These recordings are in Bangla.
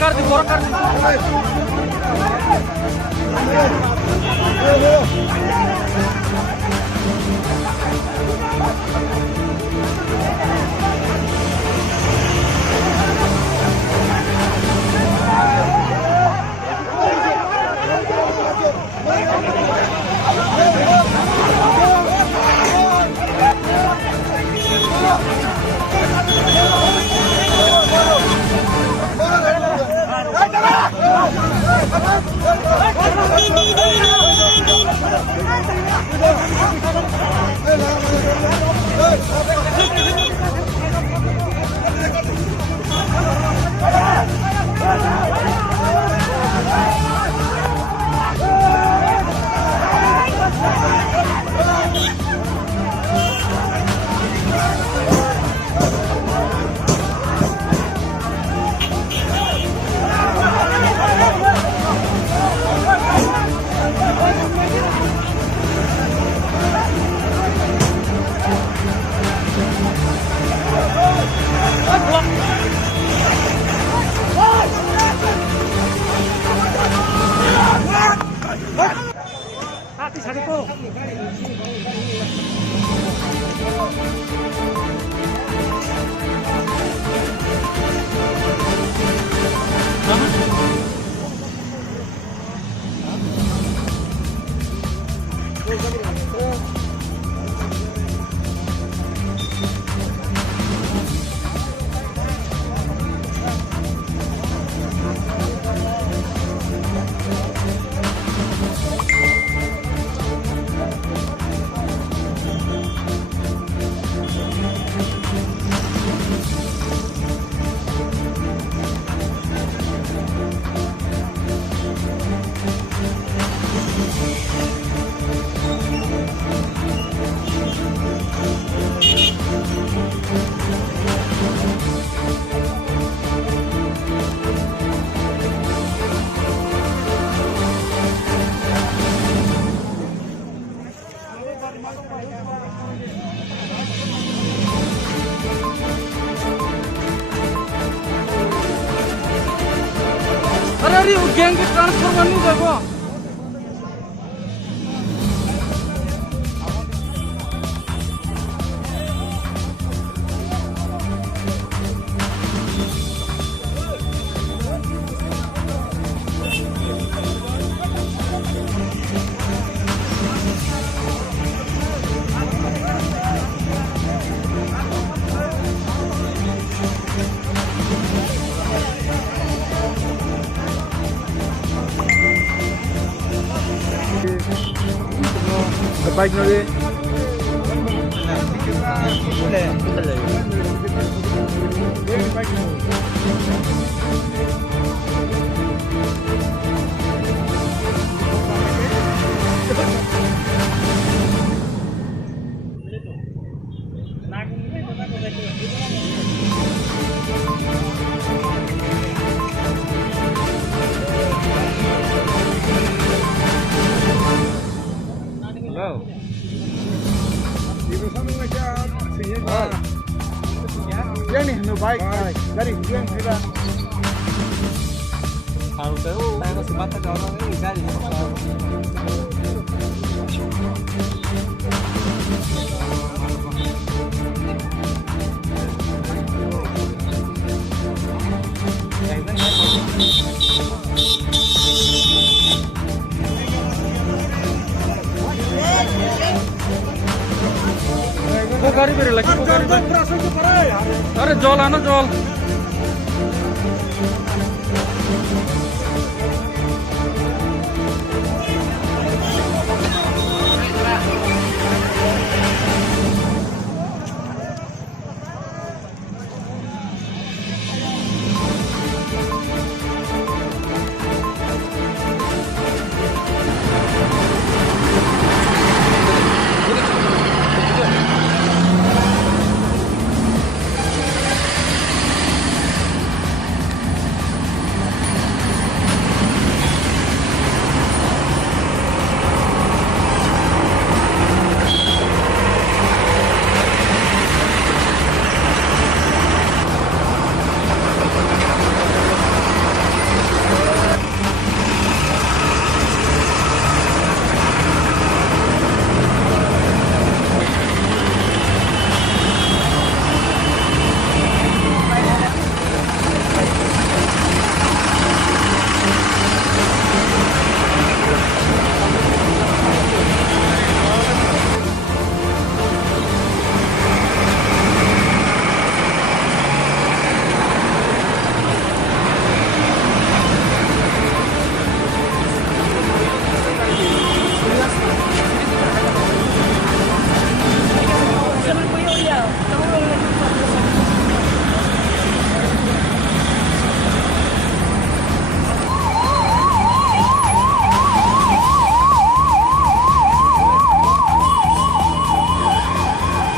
Kardi, bora kardi. अरे गैंग के ट्रांसफर करनी देखो baik nanti. Yang nih, nu baik, dari yang kita harus tahu, saya masih mata orang ini jadi. गाड़ी पे लगी अरे जल आना जल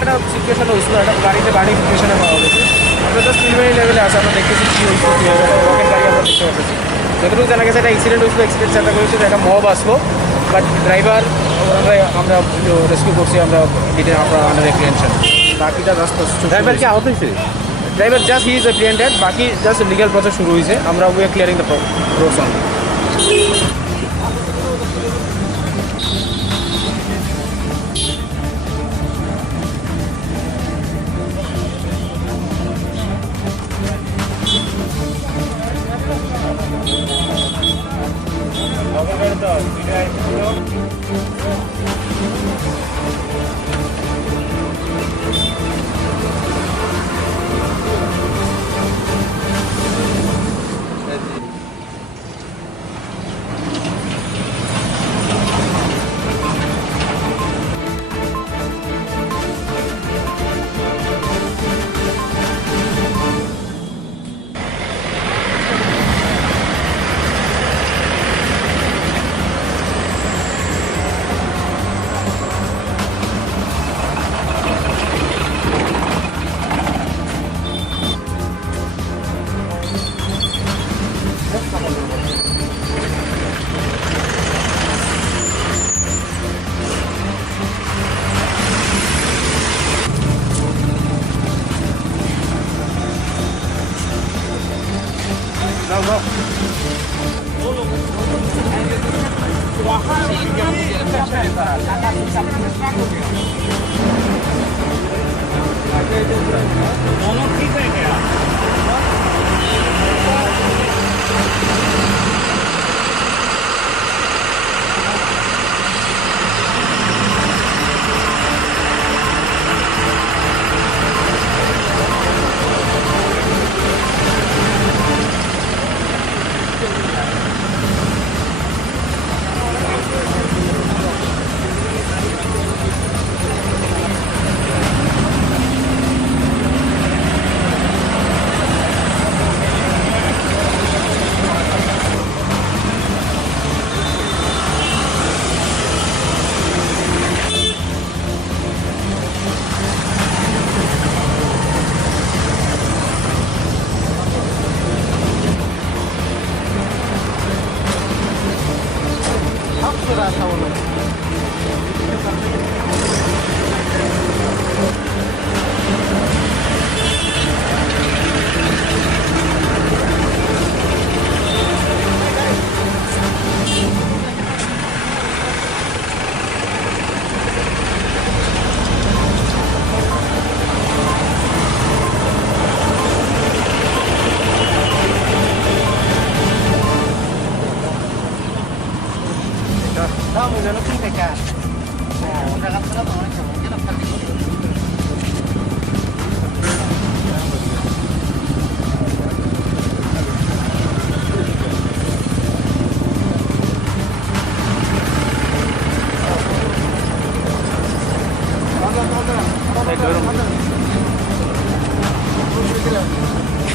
একটা সিচুয়েশন হয়েছিল, একটা গাড়িতে বাড়ি সিচুয়েশনে পাওয়া গেছে। আমরা জাস্ট প্রিলিমিনারি লেভেলে আছে, আমরা দেখতেছি কী হয়েছিল, কী হবে। রকেট গাড়ি আমরা দেখতে পাচ্ছি। যতটুকু জানা গেছে একটা অ্যাক্সিডেন্ট হয়েছিল, অ্যাক্সিডেন্ট চেষ্টা করেছিল, একটা মব আসলো, বাট ড্রাইভার আমরা রেস্কিউ করছি, আমরা আন্ডার অ্যাপ্রিহেনশন। বাকিটা জাস্ট ড্রাইভার কি আহত হয়েছে? ড্রাইভার জাস্ট হি ইজ অ্যাপ্রিহেন্ডেড, বাকি জাস্ট লিগাল প্রসেস শুরু হয়েছে। আমরা we are clearing the roads on.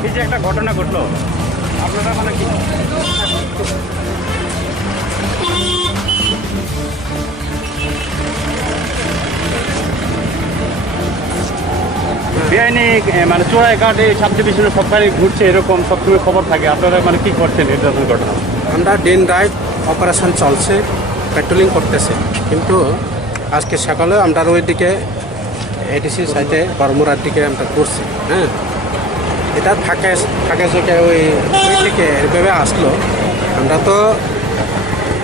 এই যে একটা ঘটনা ঘটলো, আপনারা মানে কি বেআইনি মানে চোরাই কাঠ এই সাব ডিভিশনের সব গাড়ি ঘুরছে, এরকম সবসময় খবর থাকে, আপনারা মানে কি করছেন এই ধরনের ঘটনা? আমরা দিন রাত অপারেশন চলছে, পেট্রোলিং করতেছে, কিন্তু আজকে সকালে আমরা ওই দিকে এডিসি সাইডে বর্মরার দিকে আমরা করছি। হ্যাঁ, এটা থাকে থাকে যে ওই দিকে এভাবে আসলো, আমরা তো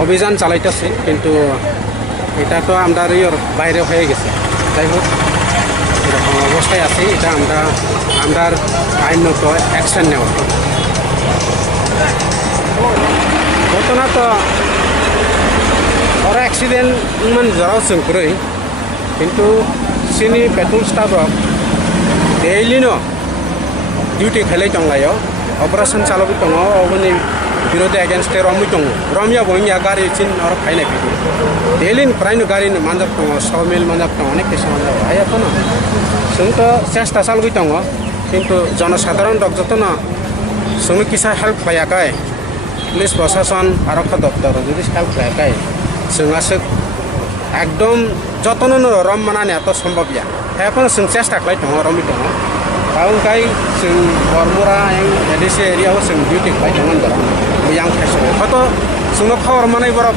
অভিযান চালাইতেছি, কিন্তু এটা তো আমরা বাইরে হয়ে গেছে। যাই হোক, এরকম অবস্থায় আছি, এটা আমরা আইনত অ্যাকশন নেওয়া ঘটনা তো ওরা অ্যাক্সিডেন্ট ইমান জরাও सोंख्रै, কিন্তু सिनि पेट्रोल स्टाफ डेली डिउटी खेलै दंलायो, ऑपरेशन चालू दङ, अबनि विरोधी एगेन्स्ट रमी दङ, रमिया बहिया गाड़ी चिन और फाइनाय फैदो डेली प्राय गाड़ी मानजाब दङ, समिल मानजाब दङ, अनेक किसु मानजाब आयाथ' ना जों तो चेष्टा चालू दङ, किन्तु जनसाधारण रक जतन जोंनो किसा हेल्प पायाखै, पुलिस प्रशासन आरक्षा दप्तर जुदि हेल्प पायाखै जोंहासो एकदम जतन रम मानाने तो सम्भव गैया। हेपन जों चेष्टा खालाय दङ रमि दङ ओंखाय जों बरमुरा एडिसि एरियायाव जों डिउटि खालाय दङ बर yang खायसे हयथ' जोंनो पावार माने बर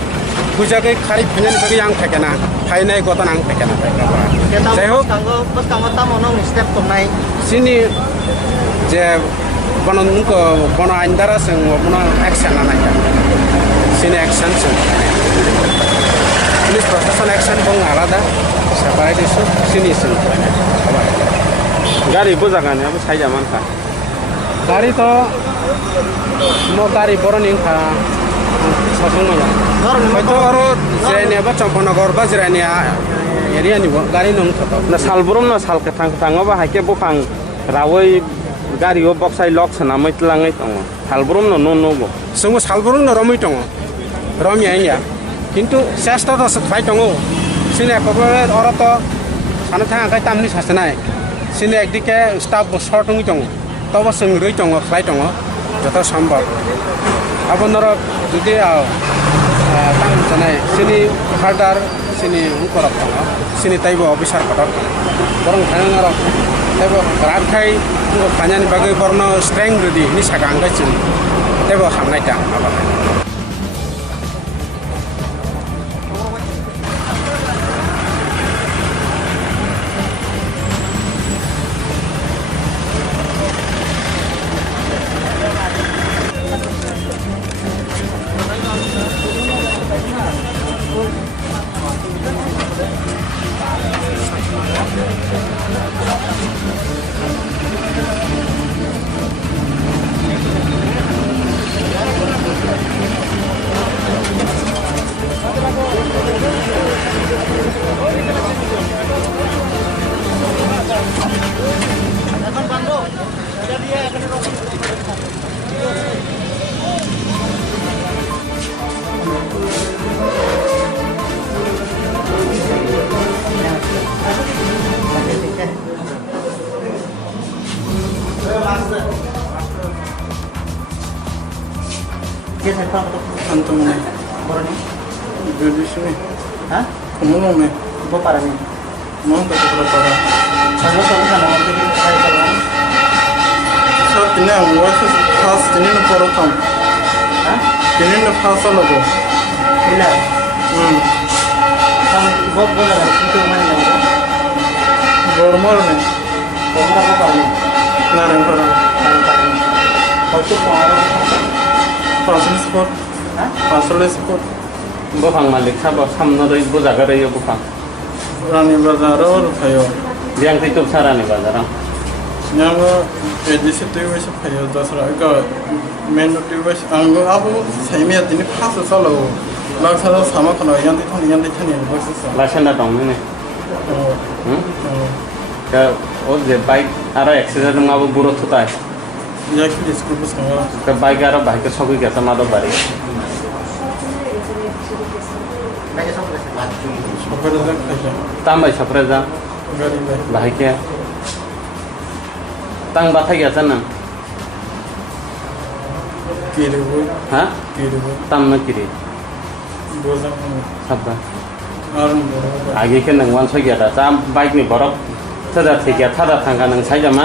बुजागै खारि फैनायनि बागै आं थायकेना फायनाय गतन आं थायकेना जाय होक Bos tamu nong step tunai. sini je bono nungko bono andara जों bono action लानाय sini action जों पुलिस प्रशासन action बङ आलादा separate isu sini जों गारि बोजागानायाबो सायजामानखा गारि त म गारि बरनि खा ससंमया हयथ' आरो जिरायनायाबा चम्पनगर बा जिरायनाया एरियानि गारि नं ना सालब्रम ना सालके थाङोबा हायके बुखां रावै गारियाव बक्साय लक सोनामै लाङै दङ सालब्रम न न'बो जोंबो सालब्रम न रमै दङ रमिया खिन्थु सेस्टा त खाय दङ सिने कक्राझार अरत सानो थाङाखै तामनि सासेनाय सिने एकदिके स्टाफ सर्ट दङ तब जों रै दङ खाय दङ যত সম্ভব আপনার যদি তাং জানাই সিনি ফার্দার সিনি করক দङ सिनि ताइबो अफिसार कटक बरं थाङार ताइबो राखाय फान्यानि बागै बरनो स्ट्रेंग रेडी नि सागा आंगासिन ताइबो हामनाय दा आबाद Antum nih, boroni. Jadi sini, Hah? kamu nih, Ibu parah nih. mau tak berapa? Kalau sana nanti saya jalan. Saat ini aku masih pas ini nak perokam. Hah? Ini nak pasal lagi. Bila? Kamu ibu boleh itu mana nih? Bermor nih, Kamu apa parah nih? nareng parah. Kau tuh pengaruh. Pasal sport, Hah? pasal sport. बुखां मालिक साबा सामनरै बोजागारैयो बुखां Rani bazar और खायो. जियां थै तुब सारानि बाजाराव Nyamgo edisi tuh wes खायो dasar का main tuh wes anggo abu saya miat ini pas solo. Laksana sama kana yang di thani bagus. लासेना दं नि का ओ जे बाइक आरो एक्सिडेन्ट माबो बुरो थताय Ya kita diskusi bersama. का बाइक आरो बाइक सबै गेता मादो बारी Apa dah kerja? तामबाय सफ्रेजा Gari dah. बाइके तां बाथाय गेता नों Kiri bu, हा kiri bu. ताम न किरि Bozang. साबा Arun boro. आगे के नों वान सय गेता ता बाइक नि बरफ थदा थै गेता थदा थांगा नों साइजामा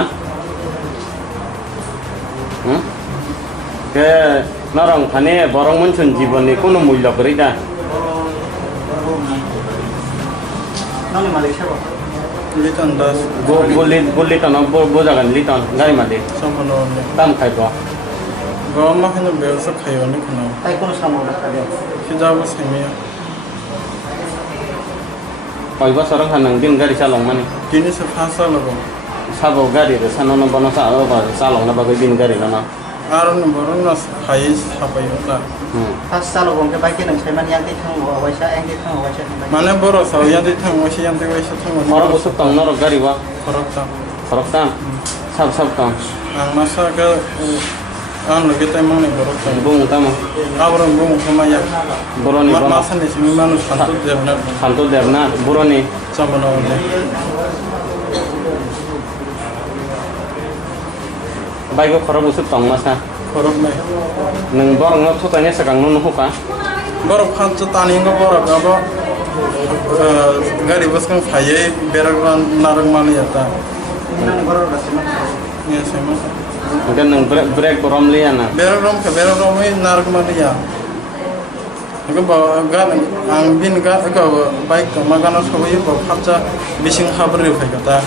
के नरं फाने बरं मनसन जीवननि कोनो मूल्य गरैदा Nong malik siapa? Litan das. गोली टन बोजागन लिटन गाडी मादे Sama nolnya. ताम खाइबो Gawang mah hanya biasa kayo ni kena. Tapi kono sama udah kalian. Kita apa sih ni? पाइबो सरं खानन दिन गाडी चालङ माने Kini sepasa logo. साबो गाडी र सानो बन चालङ न बागै दिन गाडी न Arun boro nas kais apa yuta. Pas kalau bongke baiknya nang saya yang di tang wa waisa yang di tang wa waisa. Mana boro sao yang di thang wasi yang di wasi thang. फरक उसो तङ न र गाडी वा Korak ta. फरक ता सब तङ Ang masa ke ang lagi temang ni boro ta. बुङ ताम Abang bung sama ya. बरनि बन Masa ni sini manu santu jebna. खान्तो देरना बरनि Sama nolnya. बाइकको फरक उसो तङ मासा Korak mai. नों बरङ थताने सगां न होका Boro kan tu tani ko boro ka bo gari bus kan faye berakran narang mali ata Nang baru dah semak. ya sama Mungkin nang break rom liya na. berakram narang mali ya Aga ba gan ang bin ga ga bike magana sawi ba khapcha bising khabar re phai kata